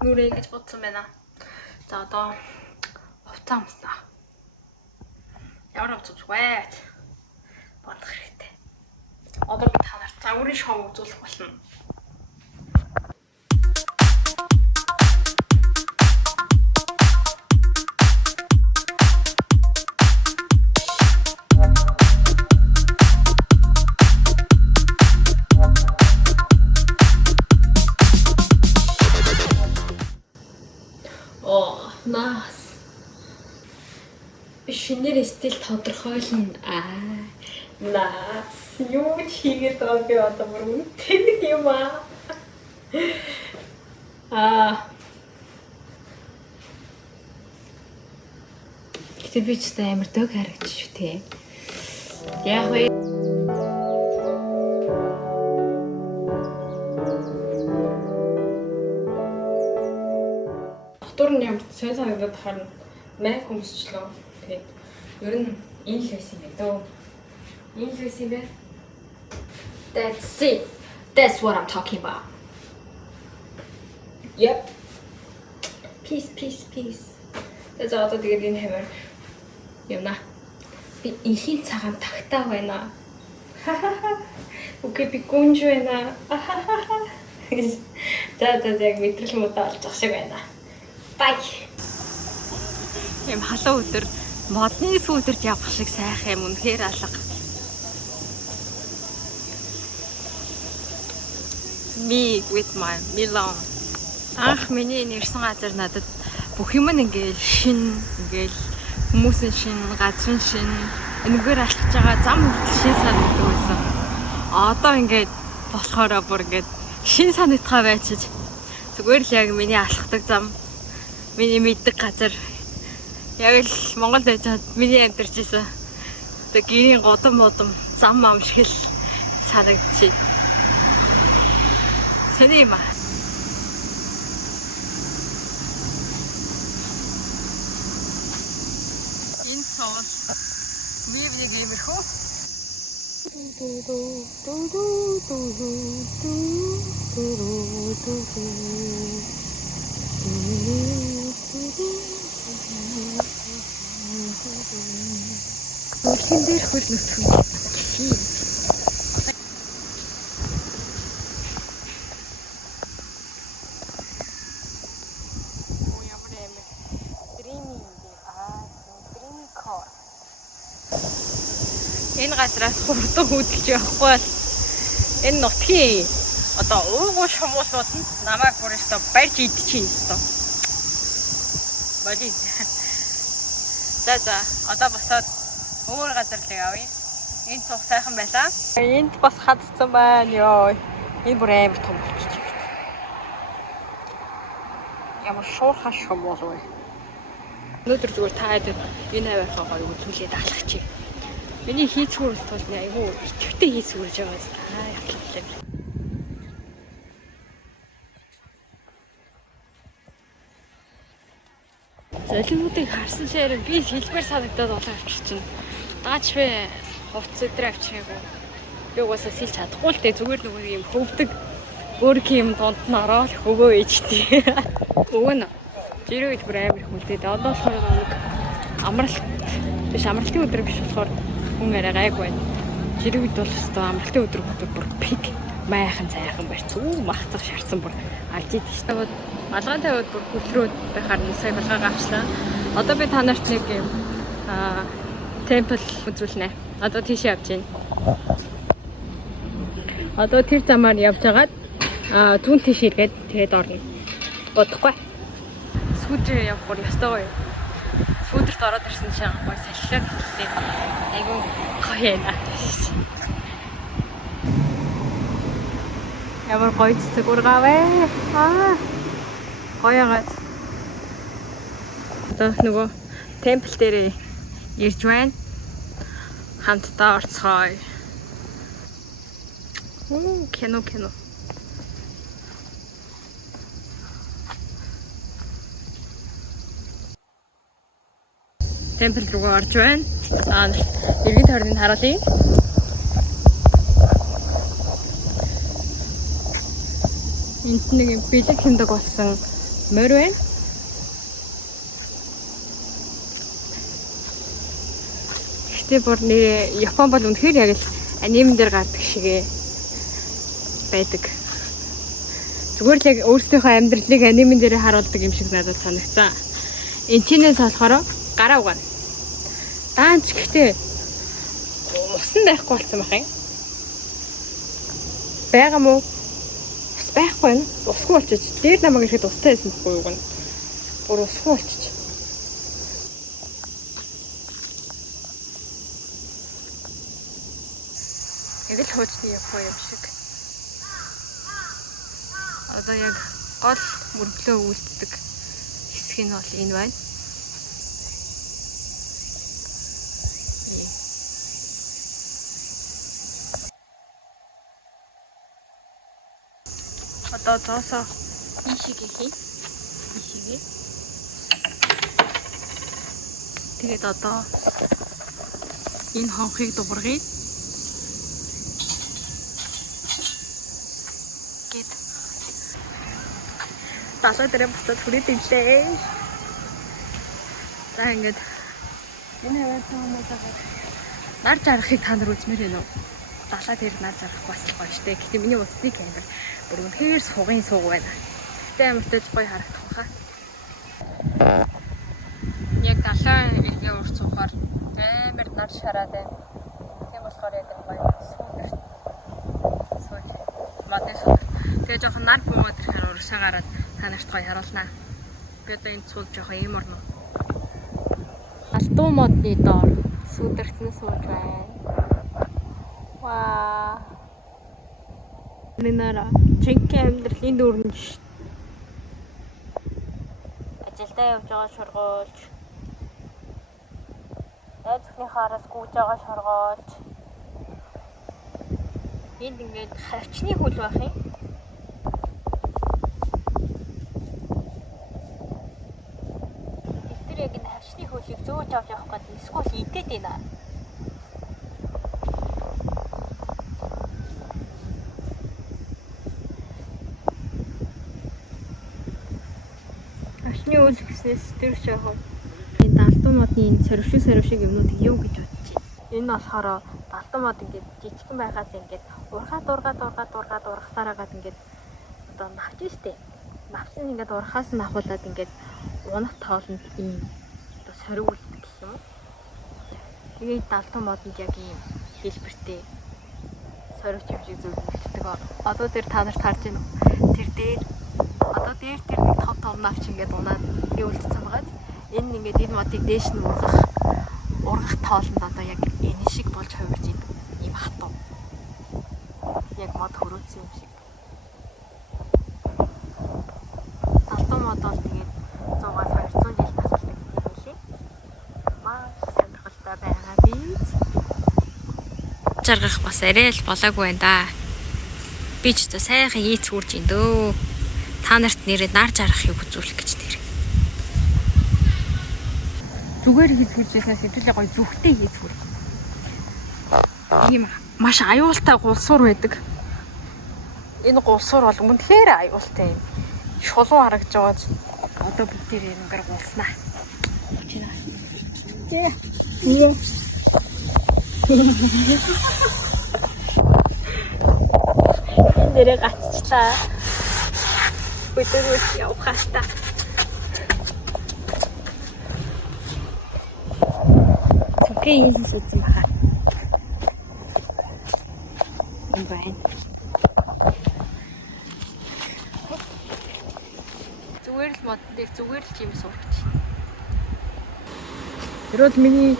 Нүрээ гэж бодсон байна. За одоо хувцас амснаа. Ямар хувцас вэ? Бодох хэрэгтэй. Одоо би та нарт загварын шоу үзүүлэх болно. Нас. Шинээр стил тодорхойлно. Нас. Юу ч хийгээд байгаа би одоо бүр үнэтэй юм аа. Гэтэ би ч гэсэн амар дөг харагдчих шүү те. Яг вэ. Дотор нь ямар сайн санагдаад харна. Майк өмсчлөө. Тэгээд ер нь энэ л байсан юм байна дөө. Энэ л байсан юм байна. That's it. That's what I'm talking about. Yep. Peace. Тэгээд одоо тэгээд энэ хэмээр юмна. Би инхийн цагаан тагтаа байна. Окей, би гүнж байна. За яг мэдрэл муудаа олж ах шиг байна. Бай. Юм халуун өдөр модны сүүдэрч явах шиг сайхан юм үнэхээр алга. Me with my Milan. Ах миний нэрсэн газар надад бүх юм ингээл шин, ингээл хүмүүсийн шин, газрын шин, энэгээр алхаж байгаа зам хүртэл шин санагддаг байсан. Одоо ингээд болохоор бүр ингээд шин санагдхаа байчиж зүгээр л яг миний алхдаг зам, миний мэддэг газар яг л Монголд байж хаад миний амьдарч исэн. Тэг гэрийн годом зам ам шиг л санагдчих. Сэний юм аа. Энэ цаавал вивнийг имэрхүү. Хин дээр хөл нүцгэн. Энэ газраас хурдан хүүдэж явахгүй бол энэ нутгийн одоо уугуул шумуулууд нь намайг бүр өстө барьж идчихээн өстө. Боли. За одоо босоод өөр газар л явъя. Энд цуг сайхан байлаа. Энд бас хадцсан байна ёо. Энэ бүр амар том болчих. Ямар шуурхай шумуул вэ? Өнөөдөр зүгээр та хэд энэ авийнхаа гоё үзүүлээд алхачих. Миний хийцгүүр тул айгүй итгэвтэй хийцгүүрж байгаа. Ятлаа. Залиудыг харсан ширээ би хэлбэр санагдаад болоо авчирчин. Даач вэ хувцас өдрөө авчихаагүй. Би угаасаа сэлж чадахгүй л дээ зүгээр нэг юм хөвдөг өөрх юм донд нь ороод хөвөө ээжтэй. Өвөө нь жирийн үед бүр амар хүлдээд одоо болохоор нэг амралт биш амралтын өдөр биш болохоор хүн арай гайг байна. Жирийн үед бол өстөө амралтын өдөр бүр пик майхан цайхан барьц. Махцах шаарсан бүр алж идэж таваад малгайтай үед бүр хөдлөрөөд байхаар сая балгаа авчлаа. Одоо би та нарт нэг юм темпл үзүүлнэ. Одоо тийш явж байна. Одоо тэр замаар явж хагаад түн тийш иргээд тэгээд орно. Бодохгүй. Сүүдрээ явах бүр ёстой гоё. Сүүдэрт ороод ирсэн чинь гоё салхилаад хэлээ. Айгу гоё яана. Ямар гоё цэцэг ургаавэ. Гоё гад. Одоо нөгөө темпл дээр ирж байна. Хамтдаа орцгоё. Кино. Темпл руу орж байна. Иргэн тойрныг харуулъя. Энд нэг юм бэлэг тэмдэг болсон морь байна. Гэтэ бүр нэр Япон бол үнэхээр яг л аниме дээр гардаг шигээ байдаг. Зүгээр л яг өөрсдийнхөө амьдралыг аниме дээр харуулдаг юм шиг надад санагцсан. Энтинээс болохоор гараа угаана. Даанч гэхдээ усан байхгүй болсон байх юм. Бага мó байхгүй нь усгүй болчих. Дээр намайг ирэхэд устай байсан байхгүй юу гэнэ. Бүр усгүй болчих. Яг л хуучны Япон юм шиг. Одоо яг гол мөрөглөө үйлддэг хэсэг нь бол энэ байна. Одоо тоосоо ийшиг хий. Ийшигээ. Тэгээд одоо энэ хонхыг дуургая. Гэт. Талаа дээр буцаад хүрээд ирлээ. За ингээд энэ хаваад томоотойгоо нар жаргахыг та нар үзмээр байна уу? Далаа дээр нар жаргах бас гоё штэ. Гэтэ миний утасны камер бүр үнэхээр сугын сууг байна. Гэтэ амар тож гоё харагдах баха. Яг далаа иргээ урт суухаар амар нар шараад байна. Тийм болохоор яг гоё суудаг. Сууж модны сууг. Тэгээ жоохон нар бумаад ирэхээр урагшаа гараад та нарт гоё харуулнаа. Би одоо энэ сууд жоохон ийм орно. Алтуу модны доор сүдэртэн сууж байна. Ваа. Минара чэнхэ амьдралын дөрмж. Ажилдаа явж байгаа шургуулж. Найз өхнийхөө араас гүйж байгаа шургуулж. Энд ингээд хавчны хүл байх юм. Тэр яг энэ хавчны хөлийг зөөж авч явах гэдэг эсвэл идэт байна. Хавчны хөл гэснээс тэр шахав. Энэ алтуу модны энэ сорвшиг юмнуудыг юу гэж бодож байна? Энэ болохоор алтуу мод ингээд жижигхэн байхаас ингээд ургахсаар хагаад ингээд одоо навч штэ. Навсан ингээд урахаас нь авахулаад ингээд унах тоолонд ийм одоо сорвуулдаг гэх юм. Тэгээд алтуу модонд яг ийм хэлбэртэй сорвч юм шиг зүйл үлддэг. Одоо тэр та нарт харж байна уу? Тэр дээр одоо дээр тэр нэг том навч ингээд унаад үлдсэн байгаа. Энэ ингээд энэ модыг дээш нь ургах тоолонд одоо яг энэ шиг болж хувирж идэв. Ийм хатуу. Яг мод хөрөөцсөн юм шиг. Алтуу мод бол тэгээд 100-аас 200 жил тасалдаг гэдэг юм лээ. Маш сонирхолтой байгаа биз. Жаргах бас арай л болоогүй байна да. Би ч та сайхан ийц хүрж ин дөө. Та нарт нэрээ нар жаргахыг үзүүлэх гэж нэр. Зүгээр хийц хүржсэнээс хэвлээ гоё зүгтээ хийц хүр. Ийм маш аюултай гулсуур байдаг. Энэ гулсуур бол үнэхээр аюултай юм. Шулуун харагдж байгааз одоо бид тэр энэгээр гулснаа. Чинаа. Энэ дээрээ гацчлаа. Бүтээгүйс явахаста. Окей, энэ сүтсэн баха. Энэ байна. Зүгээр л мод дээр зүгээр л юм сурч. Тэр бол миний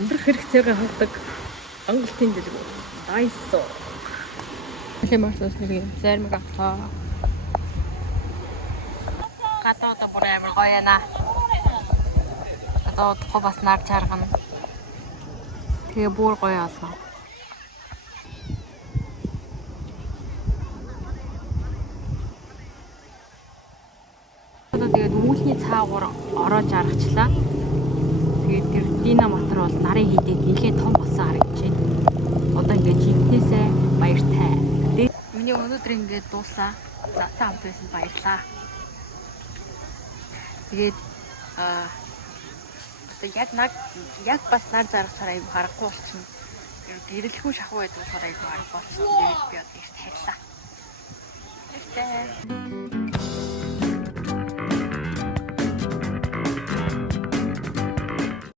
амьдрах хэрэгцээгээ хавдаг ангалтын дэлгүү. Дайсо. Лемасос нэг зармаг аваа. Гадаа бүр амар гоё яана. Одоо тухай бас нар чаргана. Тэгээ бүр гоё олно. Одоо тэгээд үүлний цаагуур ороод жаргачлаа. Тэгээд тэр динаматор бол нарын хийдээд нэлээд том болсон харагдаж байна. Одоо ингээд жинхнээсээ баяртай. Миний өнөөдөр ингээд дуусаа. Надтай хамт байсан баярлаа. Тэгээд яг бас нар заргахаар аяг харахгүй болчихно. Гэрэлгүй шахуу байдаг болохоор аяг харахгүй болчихно. Тэгээд би одоо их хайрлаа. Баяртай.